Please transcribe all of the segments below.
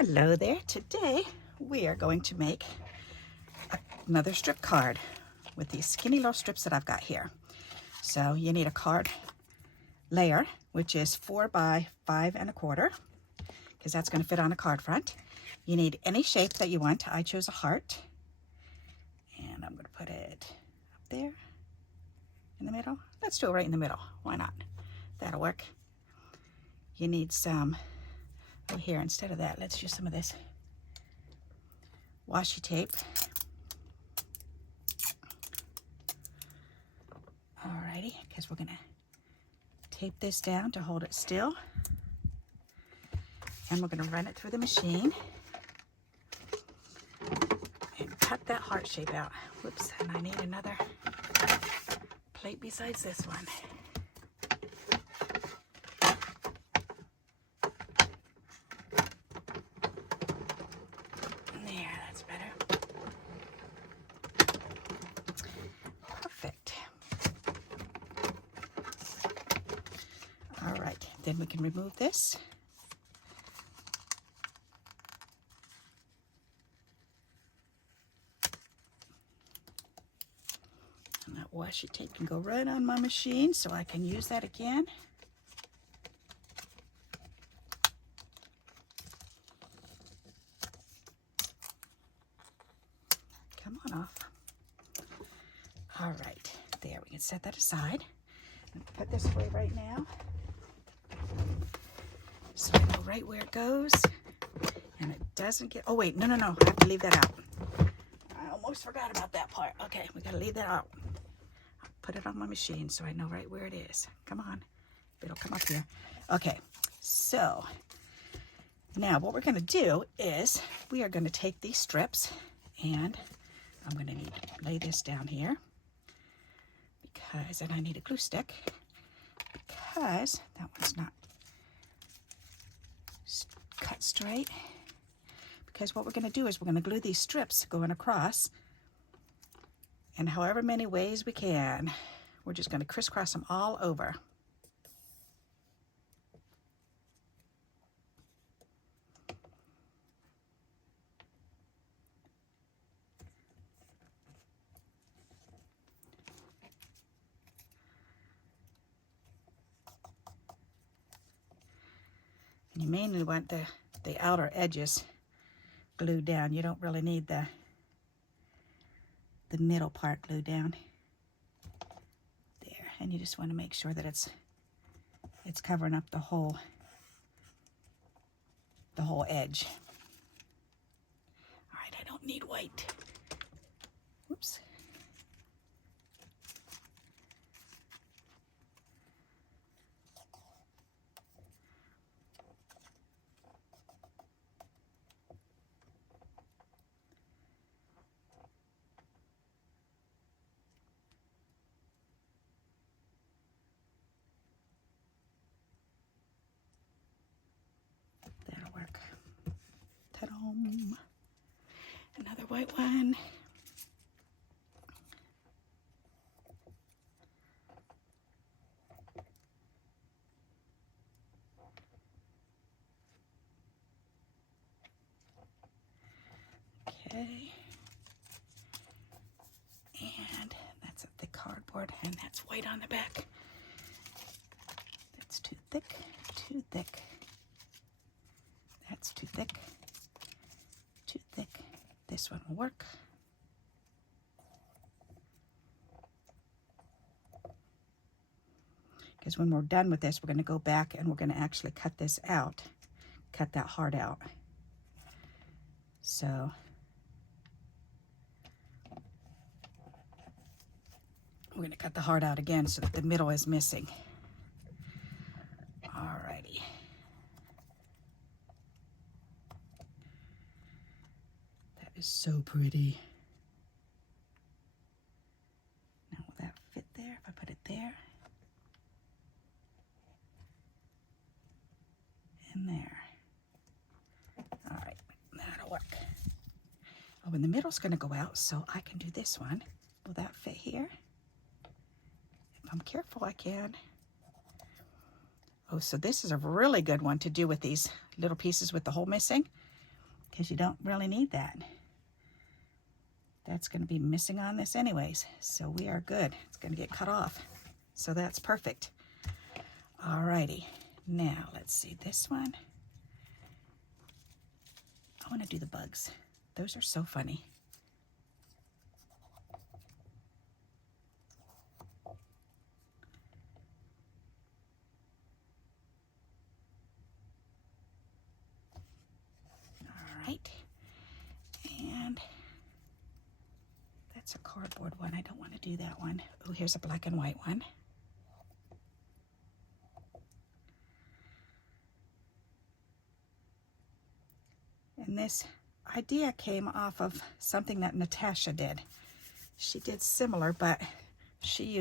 Hello there. Today we are going to make another strip card with these skinny little strips that I've got here. So you need a card layer, which is 4 by 5 1/4, because that's going to fit on a card front. You need any shape that you want. I chose a heart, and I'm going to put it up there in the middle. Let's do it right in the middle. Why not? That'll work. You need some right here. Instead of that, let's use some of this washi tape. Alrighty, because we're going to tape this down to hold it still. And we're going to run it through the machine and cut that heart shape out. Whoops, and I need another plate besides this one. There, that's better. Perfect. All right, then we can remove this. And that washi tape can go right on my machine so I can use that again. Come on off. All right, there, we can set that aside. And put this away right now, so I know right where it goes, and it doesn't get, oh wait, no, I have to leave that out. I almost forgot about that part. Okay, we gotta leave that out. I'll put it on my machine so I know right where it is. Come on, it'll come up here. Okay, so now what we're gonna do is we are gonna take these strips, and I'm gonna need to lay this down here, because, and I need a glue stick, because that one's not cut straight. Because what we're going to do is we're going to glue these strips going across, and however many ways we can, we're just going to crisscross them all over. And you mainly want the outer edges glued down. You don't really need the middle part glued down. There, and you just want to make sure that it's covering up the whole edge. All right, I don't need white. Oops. That'll work. Ta-da! Another white one. Okay. And that's the cardboard, and that's white on the back. That's too thick, too thick. That's too thick, too thick. This one will work. Because when we're done with this, we're going to go back and we're going to actually cut this out, cut that heart out. So we're going to cut the heart out again so that the middle is missing. Alrighty. That is so pretty. Now will that fit there if I put it there? And there. Alright, that'll work. Oh, and the middle's going to go out, so I can do this one. Will that fit here? If I'm careful, I can. Oh, so this is a really good one to do with these little pieces with the hole missing. because you don't really need that. That's going to be missing on this anyways, so we are good. It's going to get cut off, so that's perfect. Alrighty, now let's see this one. I want to do the bugs. Those are so funny. Alright, and that's a cardboard one. I don't want to do that one. Oh, here's a black and white one. And this idea came off of something that Natasha did. She did similar, but she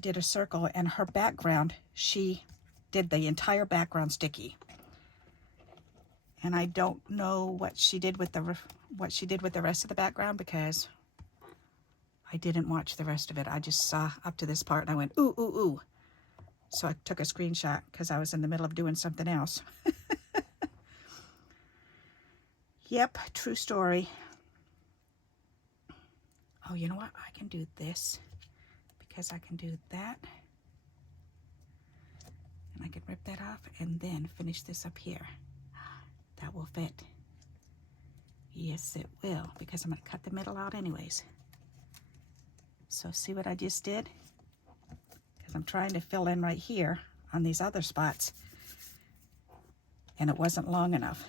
did a circle, and her background, she did the entire background sticky. And I don't know what she did with the rest of the background, because I didn't watch the rest of it. I just saw up to this part and I went, ooh, ooh, ooh. So I took a screenshot because I was in the middle of doing something else. Yep, true story. Oh, you know what? I can do this because I can do that. And I can rip that off and then finish this up here. That will fit. Yes, it will, because I'm going to cut the middle out anyways. So see what I just did? Because I'm trying to fill in right here on these other spots, and it wasn't long enough.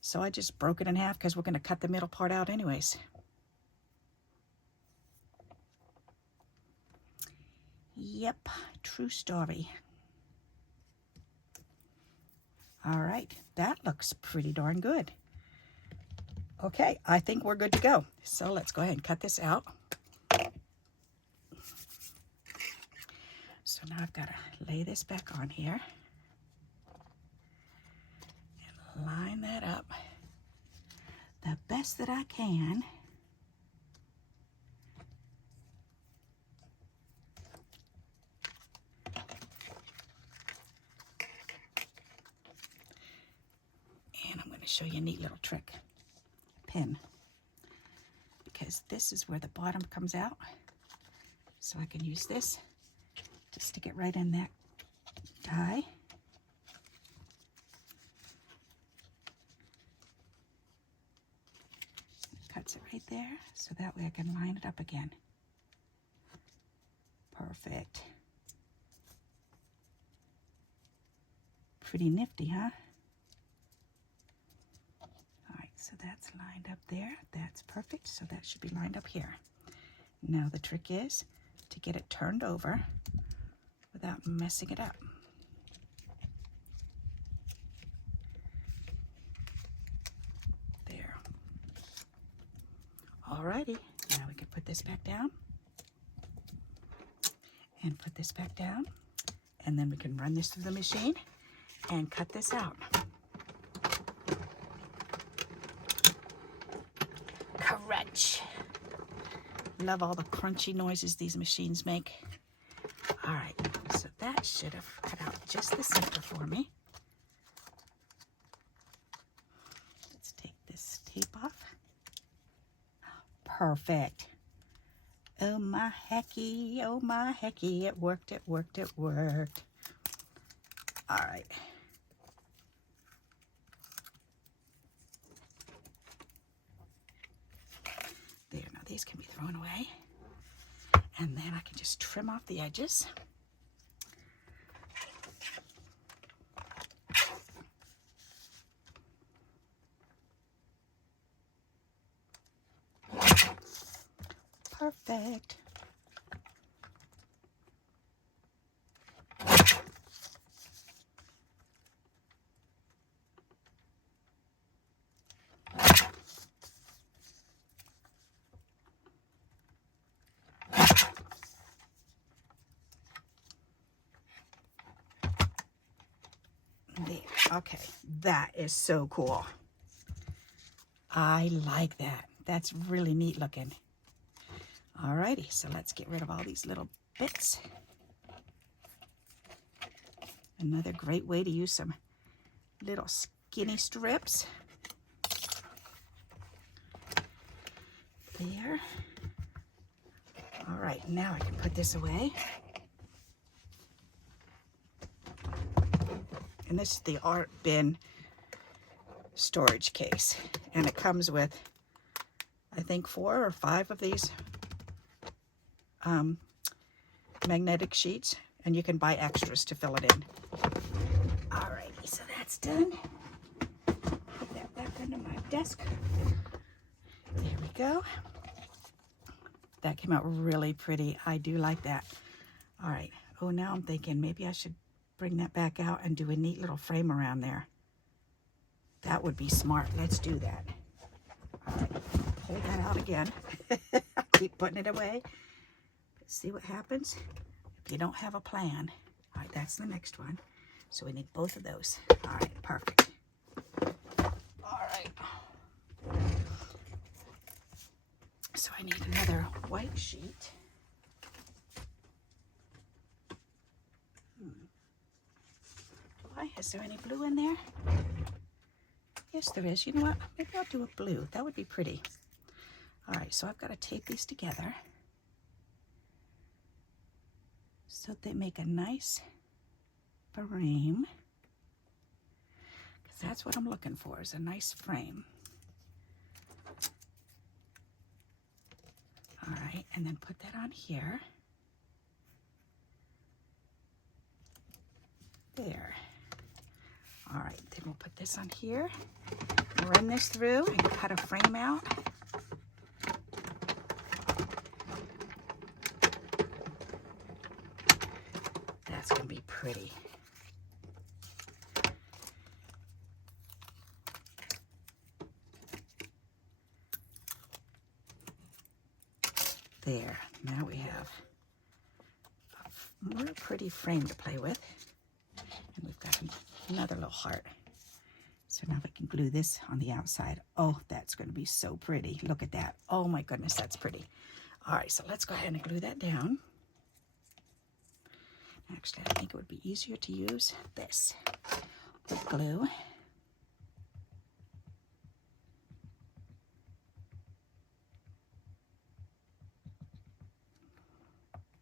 So I just broke it in half because we're going to cut the middle part out anyways. Yep, true story. All right, that looks pretty darn good. Okay, I think we're good to go. So let's go ahead and cut this out. So now I've got to lay this back on here and line that up the best that I can. And I'm going to show you a neat little trick. Pin. Because this is where the bottom comes out. So I can use this to stick it right in that die. Cuts it right there, so that way I can line it up again. Perfect. Pretty nifty, huh? Alright, so that's lined up there. That's perfect, so that should be lined up here. Now the trick is to get it turned over without messing it up. There. Alrighty, now we can put this back down and put this back down, and then we can run this through the machine and cut this out. Crunch. Love all the crunchy noises these machines make. All right, so that should have cut out just the center for me. Let's take this tape off. Perfect. Oh my hecky, it worked, it worked, it worked. All right. There, now these can be thrown away. And then I can just trim off the edges. Perfect. There. Okay, that is so cool. I like that. That's really neat looking. Alrighty, so let's get rid of all these little bits. Another great way to use some little skinny strips. There. All right, now I can put this away. And this is the art bin storage case. And it comes with, I think, 4 or 5 of these magnetic sheets. And you can buy extras to fill it in. All righty, so that's done. Put that back under my desk. There we go. That came out really pretty. I do like that. All right. Oh, now I'm thinking maybe I should bring that back out and do a neat little frame around there. That would be smart. Let's do that. All right. Pull that out again. Keep putting it away. See what happens if you don't have a plan. All right, that's the next one. So we need both of those. All right, perfect. All right. So I need another white sheet. Why? Is there any blue in there? Yes, there is. You know what? Maybe I'll do a blue. That would be pretty. All right, so I've got to tape these together so they make a nice frame. Because that's what I'm looking for, is a nice frame. All right, and then put that on here. There. All right, then we'll put this on here, run this through, and cut a frame out. That's going to be pretty. There, now we have a real pretty frame to play with. And we've got another little heart. So now we can glue this on the outside. Oh, that's going to be so pretty. Look at that. Oh my goodness, that's pretty. All right, so let's go ahead and glue that down. Actually, I think it would be easier to use this with glue.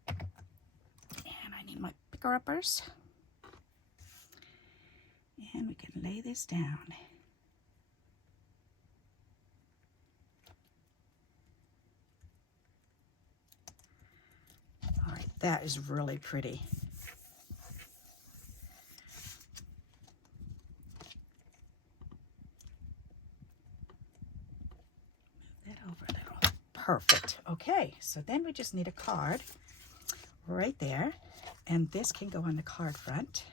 And I need my picker-uppers. And we can lay this down. All right, that is really pretty. Move that over a little. Perfect. Okay, so then we just need a card right there. And this can go on the card front.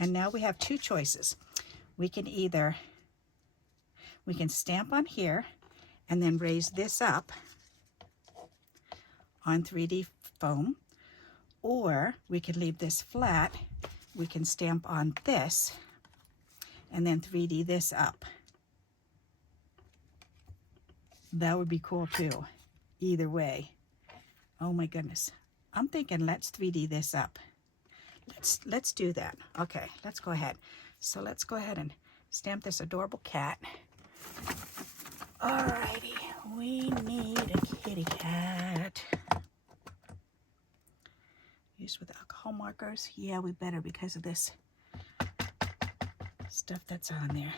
And now we have 2 choices. We can stamp on here and then raise this up on 3D foam, or we can leave this flat. We can stamp on this and then 3D this up. That would be cool too, either way. Oh my goodness. I'm thinking let's 3D this up. Let's do that. Okay, let's go ahead. So let's go ahead and stamp this adorable cat. Alrighty, we need a kitty cat. Used with alcohol markers. Yeah, we better because of this stuff that's on there.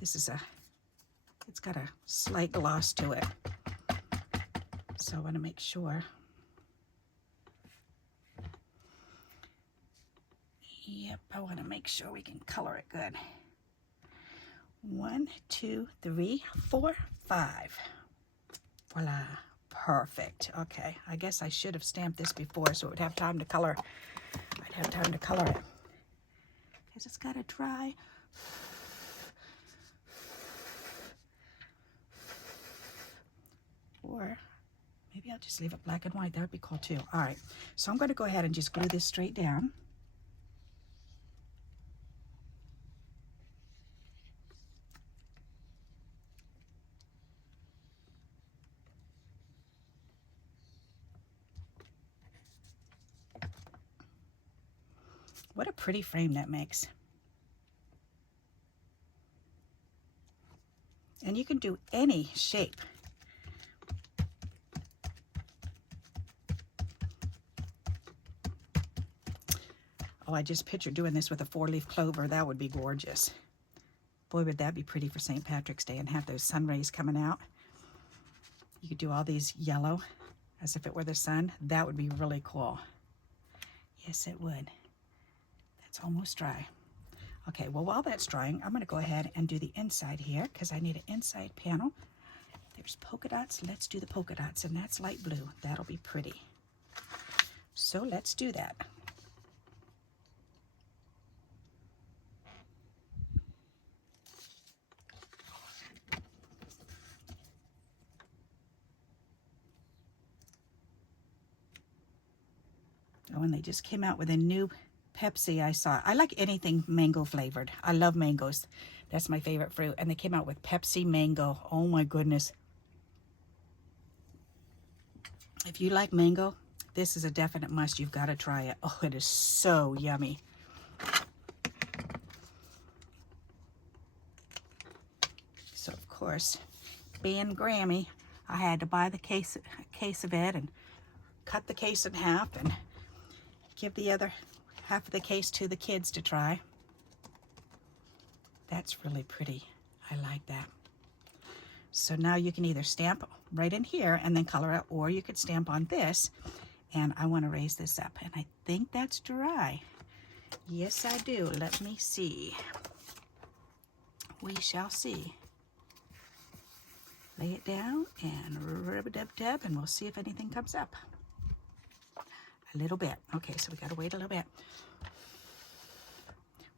This is it's got a slight gloss to it. So I want to make sure. Yep, I want to make sure we can color it good. 1, 2, 3, 4, 5. Voila. Perfect. Okay, I guess I should have stamped this before so it would have time to color. I'd have time to color it. Because it's got to dry. Or maybe I'll just leave it black and white. That would be cool too. All right, so I'm going to go ahead and just glue this straight down. What a pretty frame that makes. And you can do any shape. Oh, I just pictured doing this with a 4-leaf clover. That would be gorgeous. Boy, would that be pretty for St. Patrick's Day and have those sun rays coming out. You could do all these yellow as if it were the sun. That would be really cool. Yes, it would. That's almost dry. Okay, well, while that's drying, I'm going to go ahead and do the inside here because I need an inside panel. There's polka dots. Let's do the polka dots, and that's light blue. That'll be pretty. So let's do that. Oh, and they just came out with a new Pepsi I saw. I like anything mango flavored. I love mangoes. That's my favorite fruit. And they came out with Pepsi mango. Oh my goodness. If you like mango, this is a definite must. You've got to try it. Oh, it is so yummy. So of course, being Grammy, I had to buy the case of it and cut the case in half and give the other half of the case to the kids to try. That's really pretty. I like that. So now you can either stamp right in here and then color it, or you could stamp on this. And I want to raise this up, and I think that's dry. Yes, I do. Let me see. We shall see. Lay it down and rub-a-dub-dub, and we'll see if anything comes up. A little bit. Okay, so we got to wait a little bit.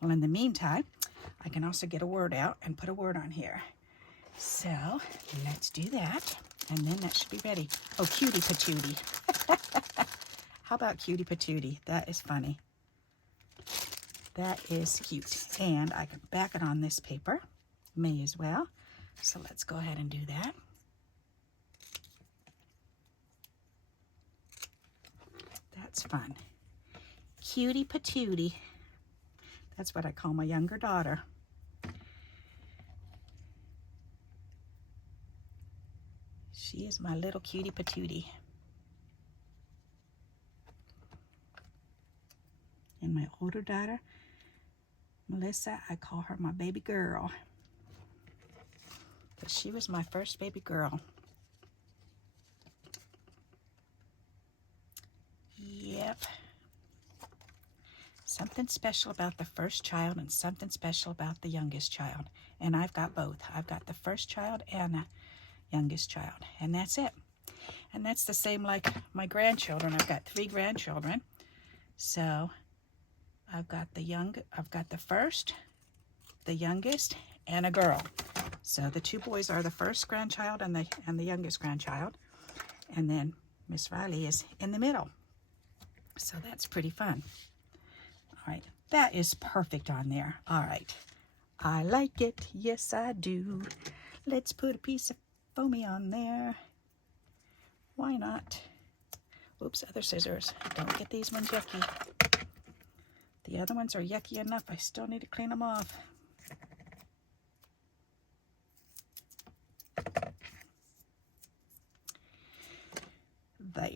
Well, in the meantime, I can also get a word out and put a word on here. So let's do that, and then that should be ready. Oh, cutie patootie. How about cutie patootie? That is funny. That is cute. And I can back it on this paper. May as well. So let's go ahead and do that. That's fun. Cutie patootie. That's what I call my younger daughter. She is my little cutie patootie. And my older daughter, Melissa, I call her my baby girl. But she was my first baby girl. Yep. Something special about the first child and something special about the youngest child. And I've got both. I've got the first child and the youngest child. And that's it. And that's the same like my grandchildren. I've got 3 grandchildren. So I've got the first, the youngest, and a girl. So the 2 boys are the first grandchild and the youngest grandchild. And then Miss Riley is in the middle. So that's pretty fun. All right, that is perfect on there. All right, I like it. Yes, I do. Let's put a piece of foamy on there. Why not? Oops, other scissors. Don't get these ones yucky. The other ones are yucky enough. I still need to clean them off. There.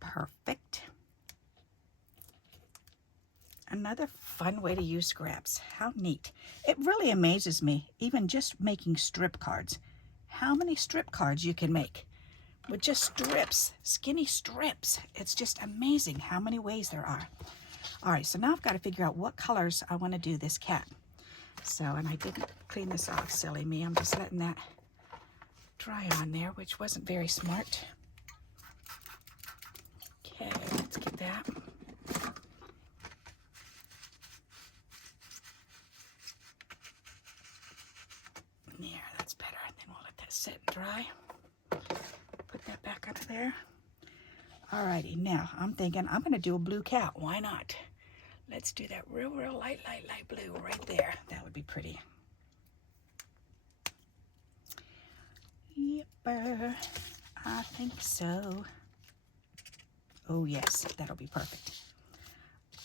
Perfect. Another fun way to use scraps. How neat. It really amazes me, even just making strip cards, how many strip cards you can make with just strips, skinny strips. It's just amazing how many ways there are. All right, so now I've got to figure out what colors I want to do this cat. So, and I didn't clean this off, silly me. I'm just letting that dry on there, which wasn't very smart. Okay, let's get that. There, that's better. And then we'll let that sit and dry. Put that back under there. Alrighty, now I'm thinking I'm going to do a blue cat. Why not? Let's do that real light blue right there. That would be pretty. Yep, I think so. Oh yes, that'll be perfect.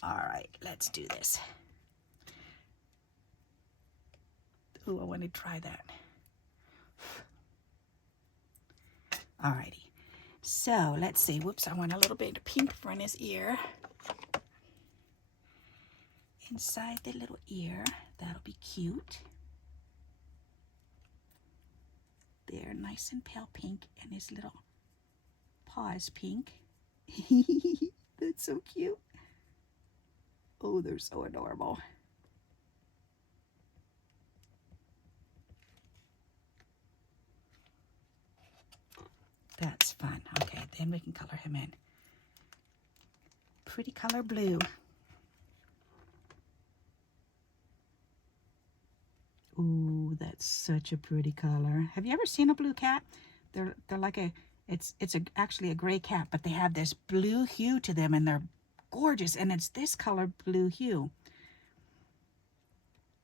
All right, let's do this. Ooh, I want to try that. All righty. So let's see. Whoops, I want a little bit of pink for in his ear. Inside the little ear, that'll be cute. There, nice and pale pink, and his little paw is pink. That's so cute. Oh, they're so adorable. That's fun. Okay, then we can color him in. Pretty color blue. Ooh, that's such a pretty color. Have you ever seen a blue cat? They're like it's actually a gray cat, but they have this blue hue to them, and they're gorgeous. And it's this color blue hue.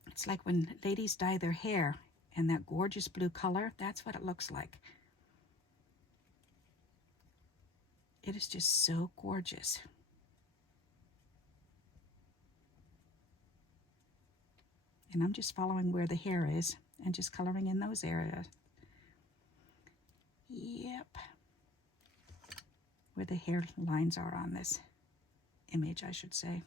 It's like when ladies dye their hair, and that gorgeous blue color. That's what it looks like. It is just so gorgeous. And I'm just following where the hair is and just coloring in those areas. Yep. Where the hair lines are on this image, I should say.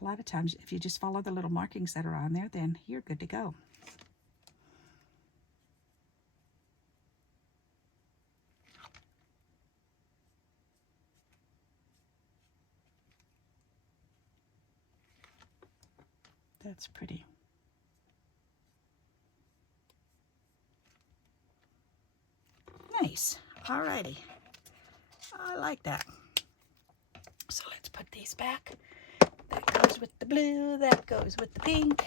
A lot of times, if you just follow the little markings that are on there, then you're good to go. That's pretty. Nice. Alrighty. I like that. So let's put these back. That goes with the blue. That goes with the pink.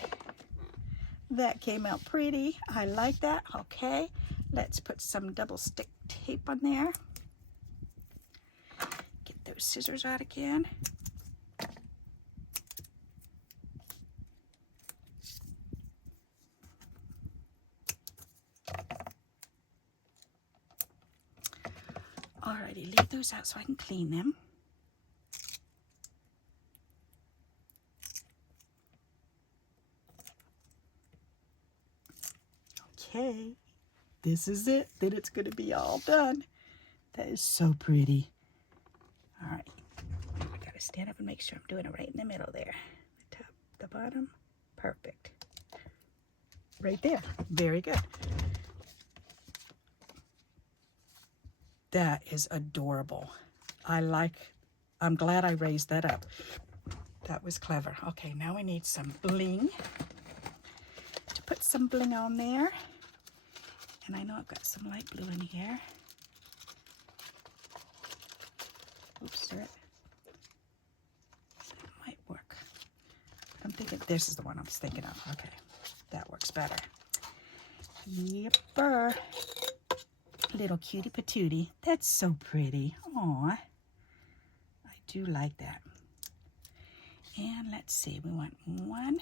That came out pretty. I like that. Okay. Let's put some double stick tape on there. Get those scissors out again. Alrighty, leave those out so I can clean them. Okay, this is it. Then it's going to be all done. That is so pretty. All right, I got to stand up and make sure I'm doing it right in the middle there. The top, the bottom, perfect. Right there, very good. That is adorable. I'm glad I raised that up. That was clever. Okay, now we need some bling. To put some bling on there. And I know I've got some light blue in here. Oops, that might work. I'm thinking this is the one I was thinking of. Okay, that works better. Yepper. Little cutie patootie. That's so pretty. Aw. I do like that. And let's see, we want 1,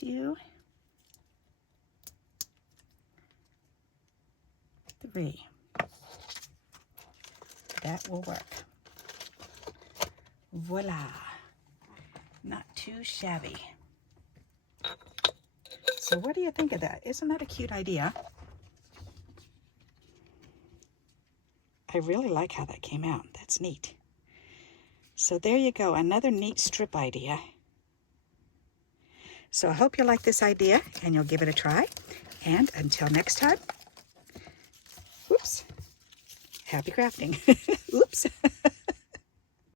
2, 3. That will work. Voila. Not too shabby. So what do you think of that? Isn't that a cute idea? I really like how that came out. That's neat. So there you go, another neat strip idea. So I hope you like this idea and you'll give it a try. And until next time, oops, happy crafting. Oops.